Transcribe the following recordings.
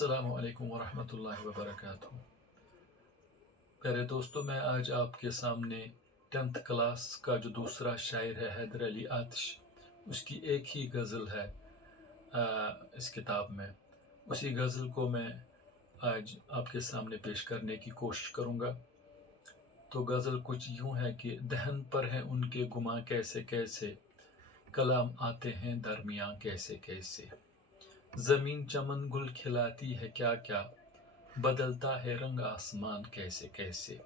अस्सलामु अलैकुम वरहमतुल्लाहि वबरकातुहू। प्यारे दोस्तों, मैं आज आपके सामने 10th क्लास का जो दूसरा शायर है हैदर अली आतिश, उसकी एक ही गज़ल है इस किताब में। उसी गज़ल को मैं आज आपके सामने पेश करने की कोशिश करूँगा। तो गज़ल कुछ यूँ है कि दहन पर हैं उनके गुमा कैसे कैसे, कलाम आते हैं दरमियाँ कैसे कैसे। ज़मीन चमन गुल खिलाती है क्या क्या, बदलता है रंग आसमान कैसे कैसे।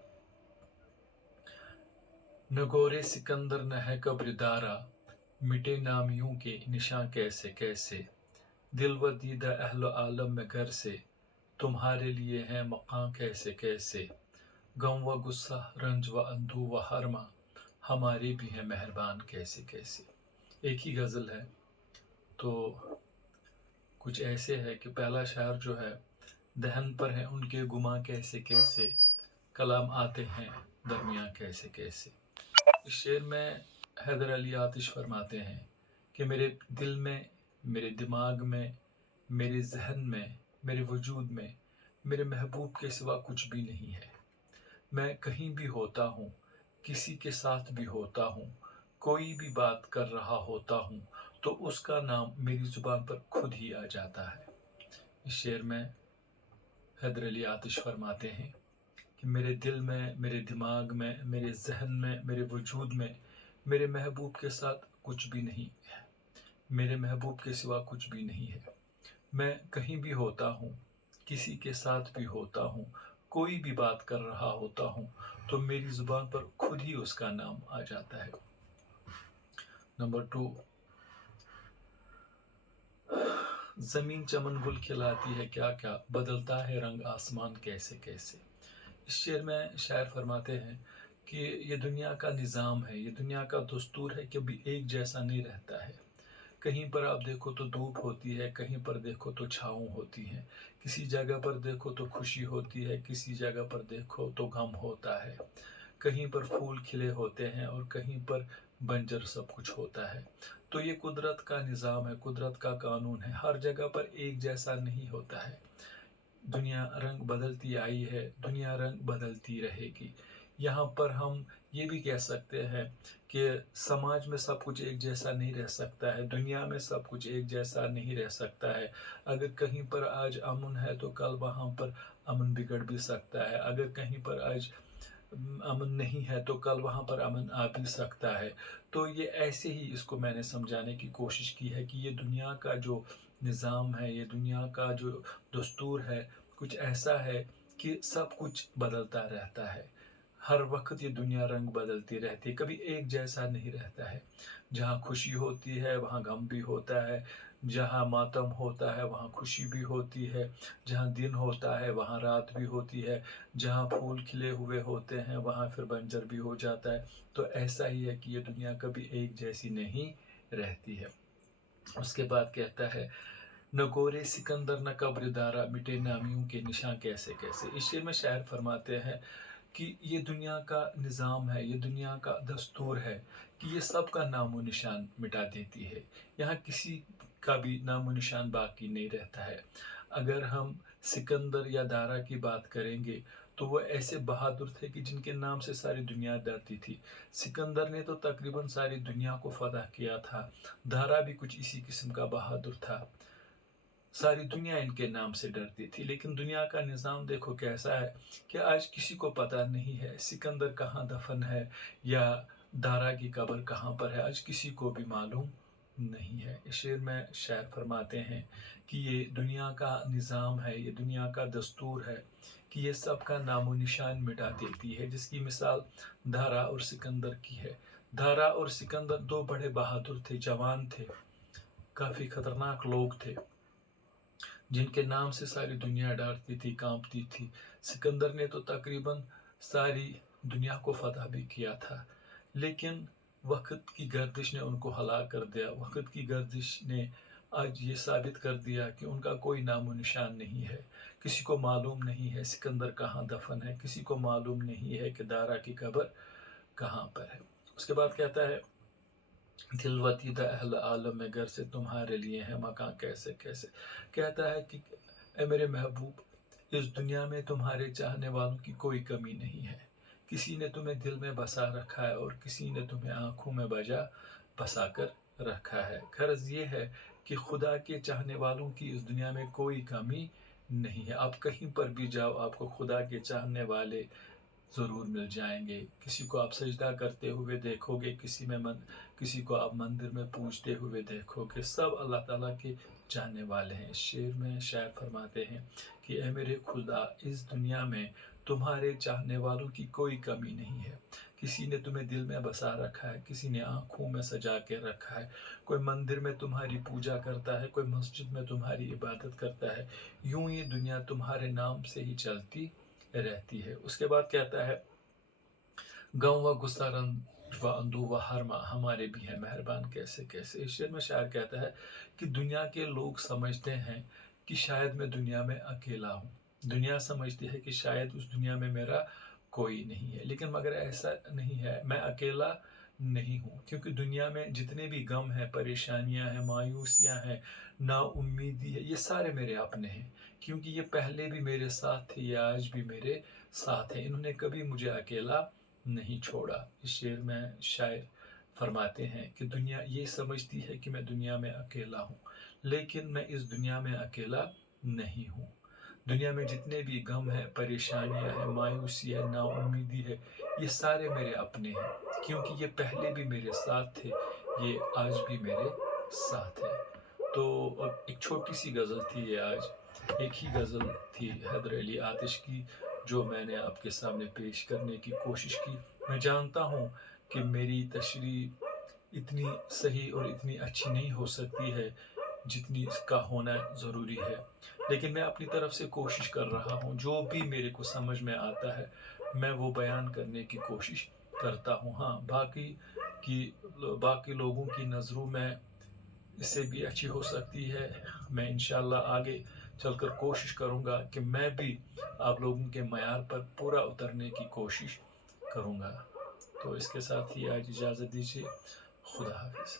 न गोरे सिकंदर न है कब्रदारा, मिटे नामियों के निशां कैसे कैसे। दिल व दीदा अहलो आलम में घर से, तुम्हारे लिए है मकां कैसे कैसे। गम व गुस्सा रंज व अंधु व हरमा, हमारे भी हैं मेहरबान कैसे कैसे। एक ही गज़ल है। तो कुछ ऐसे है कि पहला शायर जो है, दहन पर है उनके गुमा कैसे कैसे, कलाम आते हैं दरमियाँ कैसे कैसे। इस शेर में हैदर अली आतिश फरमाते हैं कि मेरे दिल में, मेरे दिमाग में, मेरे जहन में, मेरे वजूद में मेरे महबूब के सिवा कुछ भी नहीं है। मैं कहीं भी होता हूँ, किसी के साथ भी होता हूँ, कोई भी बात कर रहा होता हूँ, तो उसका नाम मेरी ज़ुबान पर खुद ही आ जाता है। इस शेर में हैदर अली आतिश फरमाते हैं कि मेरे दिल में, मेरे दिमाग में, मेरे जहन में, मेरे वजूद में मेरे महबूब के साथ कुछ भी नहीं है। मेरे महबूब के सिवा कुछ भी नहीं है। मैं कहीं भी होता हूँ, किसी के साथ भी होता हूँ, कोई भी बात कर रहा होता हूँ, तो मेरी ज़ुबान पर खुद ही उसका नाम आ जाता है। नंबर 2, ज़मीन चमन गुल खिलाती है क्या क्या, बदलता है रंग आसमान कैसे कैसे। इस शेर में शायर फरमाते हैं कि ये दुनिया का निज़ाम है, ये दुनिया का दस्तूर है कि कभी एक जैसा नहीं रहता है। कहीं पर आप देखो तो धूप होती है, कहीं पर देखो तो छाँव होती है, किसी जगह पर देखो तो खुशी होती है, किसी जगह पर देखो तो गम होता है। कहीं पर फूल खिले होते हैं और कहीं पर बंजर सब कुछ होता है। तो ये कुदरत का निज़ाम है, कुदरत का कानून है, हर जगह पर एक जैसा नहीं होता है। दुनिया रंग बदलती आई है, दुनिया रंग बदलती रहेगी। यहाँ पर हम ये भी कह सकते हैं कि समाज में सब कुछ एक जैसा नहीं रह सकता है, दुनिया में सब कुछ एक जैसा नहीं रह सकता है। अगर कहीं पर आज अमन है तो कल वहाँ पर अमन बिगड़ भी सकता है। अगर कहीं पर आज अमन नहीं है तो कल वहाँ पर अमन आ भी सकता है। तो ये ऐसे ही इसको मैंने समझाने की कोशिश की है कि ये दुनिया का जो निज़ाम है, ये दुनिया का जो दस्तूर है, कुछ ऐसा है कि सब कुछ बदलता रहता है। हर वक्त ये दुनिया रंग बदलती रहती है, कभी एक जैसा नहीं रहता है। जहाँ खुशी होती है वहाँ गम भी होता है, जहाँ मातम होता है वहाँ खुशी भी होती है, जहाँ दिन होता है वहाँ रात भी होती है, जहाँ फूल खिले हुए होते हैं वहाँ फिर बंजर भी हो जाता है। तो ऐसा ही है कि ये दुनिया कभी एक जैसी नहीं रहती है। उसके बाद कहता है, न गोरे सिकंदर न कब्रदारा, मिटे नामियों के निशान कैसे कैसे। इस शेर में शायर फरमाते हैं कि ये दुनिया का निज़ाम है, ये दुनिया का दस्तूर है कि ये सब का नामो निशान मिटा देती है। यहाँ किसी का भी नामो निशान बाकी नहीं रहता है। अगर हम सिकंदर या दारा की बात करेंगे तो वो ऐसे बहादुर थे कि जिनके नाम से सारी दुनिया डरती थी। सिकंदर ने तो तकरीबन सारी दुनिया को फतह किया था। दारा भी कुछ इसी किस्म का बहादुर था। सारी दुनिया इनके नाम से डरती थी। लेकिन दुनिया का निज़ाम देखो कैसा है कि आज किसी को पता नहीं है सिकंदर कहाँ दफन है या दारा की कब्र कहाँ पर है, आज किसी को भी मालूम नहीं है। इस शेर में शायर फरमाते हैं कि ये दुनिया का निज़ाम है, ये दुनिया का दस्तूर है कि ये सब का नामो निशान मिटा देती है, जिसकी मिसाल दारा और सिकंदर की है। दारा और सिकंदर दो बड़े बहादुर थे, जवान थे, काफ़ी खतरनाक लोग थे, जिनके नाम से सारी दुनिया डरती थी, कांपती थी। सिकंदर ने तो तकरीबन सारी दुनिया को फतह भी किया था, लेकिन वक्त की गर्दिश ने उनको हलाक कर दिया। वक्त की गर्दिश ने आज ये साबित कर दिया कि उनका कोई नामो निशान नहीं है। किसी को मालूम नहीं है सिकंदर कहाँ दफन है, किसी को मालूम नहीं है कि दारा की कब्र कहाँ पर है। उसके बाद कहता है, दिलवतीदा अहल आलम में घर से तुम्हारे लिए है मकान कैसे कैसे। कहता है कि اے میرے محبوب، اس دنیا میں تمہارے چاہنے والوں کی کوئی کمی نہیں ہے۔ کسی نے تمہیں دل میں بسا رکھا ہے اور کسی نے تمہیں آنکھوں میں بسا کر رکھا ہے۔ غرض یہ ہے کہ خدا کے چاہنے والوں کی اس دنیا میں کوئی کمی نہیں ہے۔ آپ کہیں پر بھی جاؤ، آپ کو خدا کے چاہنے والے ضرور مل جائیں گے۔ کسی کو آپ سجدہ کرتے ہوئے دیکھو گے، کسی کو آپ مندر میں پوجتے ہوئے دیکھو گے، سب اللہ تعالیٰ کے چاہنے والے ہیں۔ اس شعر میں شاعر فرماتے ہیں کہ اے میرے خدا، اس دنیا میں تمہارے چاہنے والوں کی کوئی کمی نہیں ہے۔ کسی نے تمہیں دل میں بسا رکھا ہے، کسی نے آنکھوں میں سجا کے رکھا ہے، کوئی مندر میں تمہاری پوجا کرتا ہے، کوئی مسجد میں تمہاری عبادت کرتا ہے۔ یوں یہ دنیا تمہارے نام سے ہی چلتی رہتی ہے۔ اس کے بعد کہتا ہے غم و غصہ رنج و اندوہ و ہرما ہمارے بھی ہیں مہربان کیسے کیسے۔ اس شعر میں شاعر کہتا ہے کہ دنیا کے لوگ سمجھتے ہیں کہ شاید میں دنیا میں اکیلا ہوں۔ دنیا سمجھتی ہے کہ شاید اس دنیا میں میرا کوئی نہیں ہے، لیکن مگر ایسا نہیں ہے، میں اکیلا نہیں ہوں، کیونکہ دنیا میں جتنے بھی غم ہیں، پریشانیاں ہیں، مایوسیاں ہیں، نا امیدی ہے، یہ سارے میرے اپنے ہیں، کیونکہ یہ پہلے بھی میرے ساتھ تھے، یہ آج بھی میرے ساتھ ہیں، انہوں نے کبھی مجھے اکیلا نہیں چھوڑا۔ اس شعر میں شاعر فرماتے ہیں کہ دنیا یہ سمجھتی ہے کہ میں دنیا میں اکیلا ہوں، لیکن میں اس دنیا میں اکیلا نہیں ہوں۔ دنیا میں جتنے بھی غم ہے، پریشانیاں ہیں، مایوسی ہے، نا امیدی ہے، یہ سارے میرے اپنے ہیں، کیونکہ یہ پہلے بھی میرے ساتھ تھے، یہ آج بھی میرے ساتھ ہے۔ تو اب ایک چھوٹی سی غزل تھی یہ آج، ایک ہی غزل تھی حیدر علی آتش کی، جو میں نے آپ کے سامنے پیش کرنے کی کوشش کی۔ میں جانتا ہوں کہ میری تشریح اتنی صحیح اور اتنی اچھی نہیں ہو سکتی ہے جتنی اس کا ہونا ضروری ہے، لیکن میں اپنی طرف سے کوشش کر رہا ہوں، جو بھی میرے کو سمجھ میں آتا ہے میں وہ بیان کرنے کی کوشش کرتا ہوں۔ ہاں، باقی لوگوں کی نظروں میں اس سے بھی اچھی ہو سکتی ہے۔ میں انشاءاللہ آگے چل کر کوشش کروں گا کہ میں بھی آپ لوگوں کے معیار پر پورا اترنے کی کوشش کروں گا۔ تو اس کے ساتھ ہی آج اجازت دیجیے۔ خدا حافظ۔